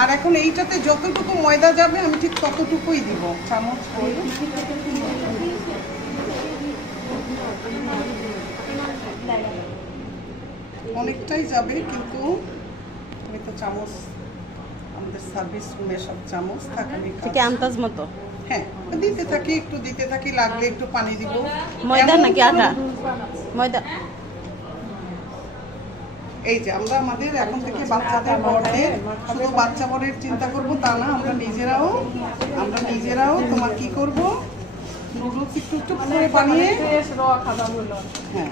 আর এখন এইটাতে যতটুকু ময়দা যাবে আমি ঠিক ততটুকুই দিব চামচ করে। অনেকটাই যাবে কিন্তু আমি তো চামচ আমাদের সার্ভিস রুমে সব চামচ থাকে আন্দাজ মতো। হ্যাঁ একটু দিতে থাকি, লাগলে একটু পানি দিব। ময়দা নাকি আটা? ময়দা। এই যে আমরা আমাদের এখন থেকে বাচ্চাদের বড়দের শুধু বাচ্চা বড়ের চিন্তা করব তা না, আমরা নিজেরাও তোমার কি করব, নুডলস একটু একটু করে বানিয়ে হ্যাঁ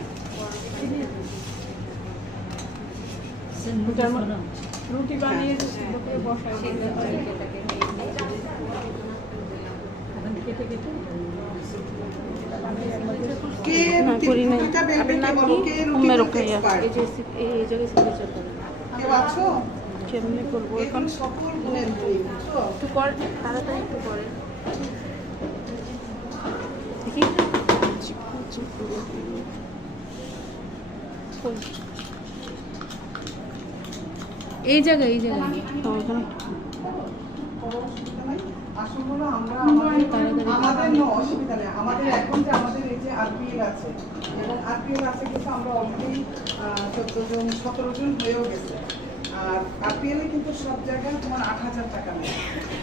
রুটি বানিয়ে বসাই কেটে কেটে কে রুটিটা বেলবে কে বলো, কে রুটি এক্সপার্ট? এই জায়গায় সিগনেচার করে কে আছো? কেমনে করবো এখন সকল গুণের বই বুঝছো? একটু কর, তাড়াতাড়ি একটু করে দেখি। এই জায়গায় আসল হলো আমরা আমাদের অসুবিধা নেই, আমাদের এখন যে আমাদের এই যে আরপিএল আছে এবং আরপিএল আছে কিন্তু আমরা অলরেডি 14 জন 17 জন হয়েও গেছে। আর আরপিএলে কিন্তু সব জায়গায় তোমার 8,000 টাকা নেই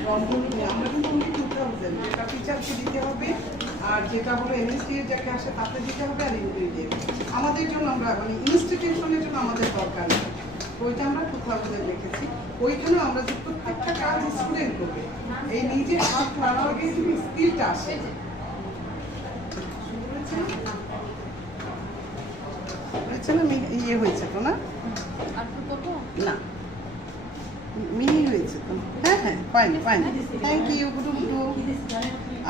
রংপুর নিয়ে, আমরা কিন্তু অনলি 2,000, যেটা টিচারকে দিতে হবে আর যেটা হলো এমএসসি এর যাকে আসে তাতে দিতে হবে আর ইন্টারভিউ আমাদের জন্য আমরা মানে ইনস্টিটিউশনের জন্য আমাদের দরকার নেই, ওইটা আমরা 2,000 রেখেছি। ওইখানে আমরা যে প্রত্যেকটা কাজ স্টুডেন্ট করবে, এই নিজে হাত লাগার আগে যদি স্কিলটা আসে ইয়ে হয়েছে তো না না মিহি হয়েছে তো, হ্যাঁ হ্যাঁ পাইনি থ্যাংক ইউ গুডু গুডু।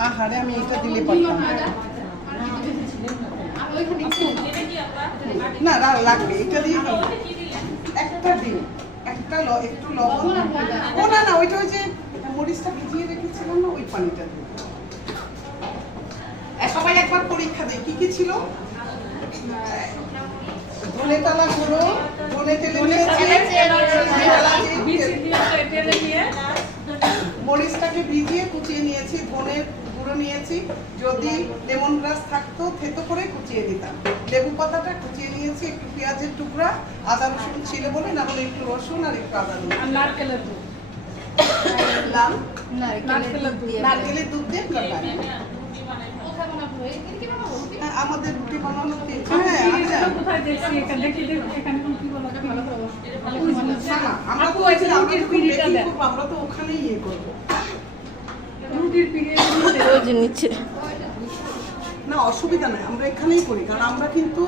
আহারে আমি এটা দিলে পারতাম না, লাগবে এটা দিয়ে একটা দিন একটা একটু লবণ, ও না ওইটা ওই যে মরিচটা ভিজিয়ে রেখেছিলাম না ওই পানিটা দিই। সবাই একবার পরীক্ষা দেয় কি কি ছিল। ধনে টালা গুঁড়ো, ধনে তেলে মরিচটাকে ভিজিয়ে কুচিয়ে নিয়েছি, ধনের গুঁড়ো নিয়েছি, যদি লেমন গ্রাস থাকতো থেতো করে কুচিয়ে দিতাম, লেবু পাতাটা কুচিয়ে নিয়েছি, একটু পেঁয়াজের টুকরা, আদা রসুন ছিল বলে, না হলে একটু রসুন আর একটু আদা রসুন, নারকেলের দুধ দিয়ে আমাদের রুটি বানানো আমরা তো ওখানেই ইয়ে করবো না, অসুবিধা নাই, আমরা এখানেই করি, কারণ আমরা কিন্তু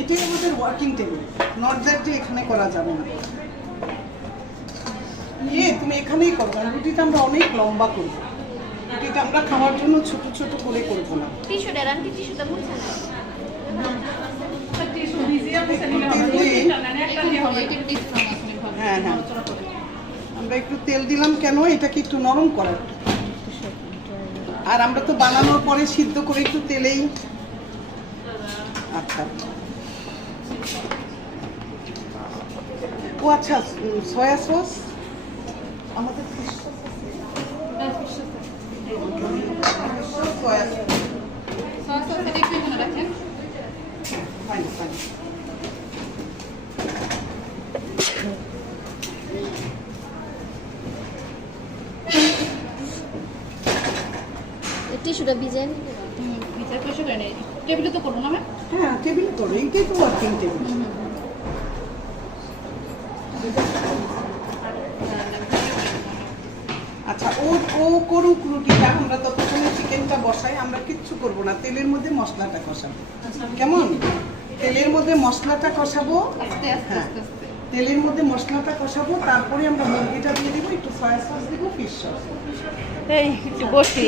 এটাই আমাদের ওয়ার্কিং টেবিল, নট দ্যাট যে এখানে করা যাবে না। তুমি এখানেই করো, কারণ রুটিটা আমরা অনেক লম্বা করবো, রুটিটা আমরা খাওয়ার জন্য ছোট ছোট করে করবো না। হ্যাঁ হ্যাঁ আমরা একটু তেল দিলাম কেন, এটাকে একটু নরম করার, আর আমরা তো বানানোর পরে সিদ্ধ করে একটু তেলেই। আচ্ছা ও আচ্ছা, সয়া সস আমাদের টিস্যুটা ভিজাই টেবিলে তো করবো না? হ্যাঁ টেবিল করো, এইটাই তো ওয়ার্কিং টেবিল। আচ্ছা ও করুক রুটিটা, আমরা ততক্ষণে চিকেনটা বসাই, আমরা কিচ্ছু করবো না, তেলের মধ্যে মশলাটা কষাবো। কেমন? তেলের মধ্যে মশলাটা কষাবো, হ্যাঁ তেলের মধ্যে মশলাটা কষাবো, তারপরে আমরা মুরগিটা দিয়ে দেবো, একটু সয়া সস দেবো, ফিশ সস। এই একটু বসি।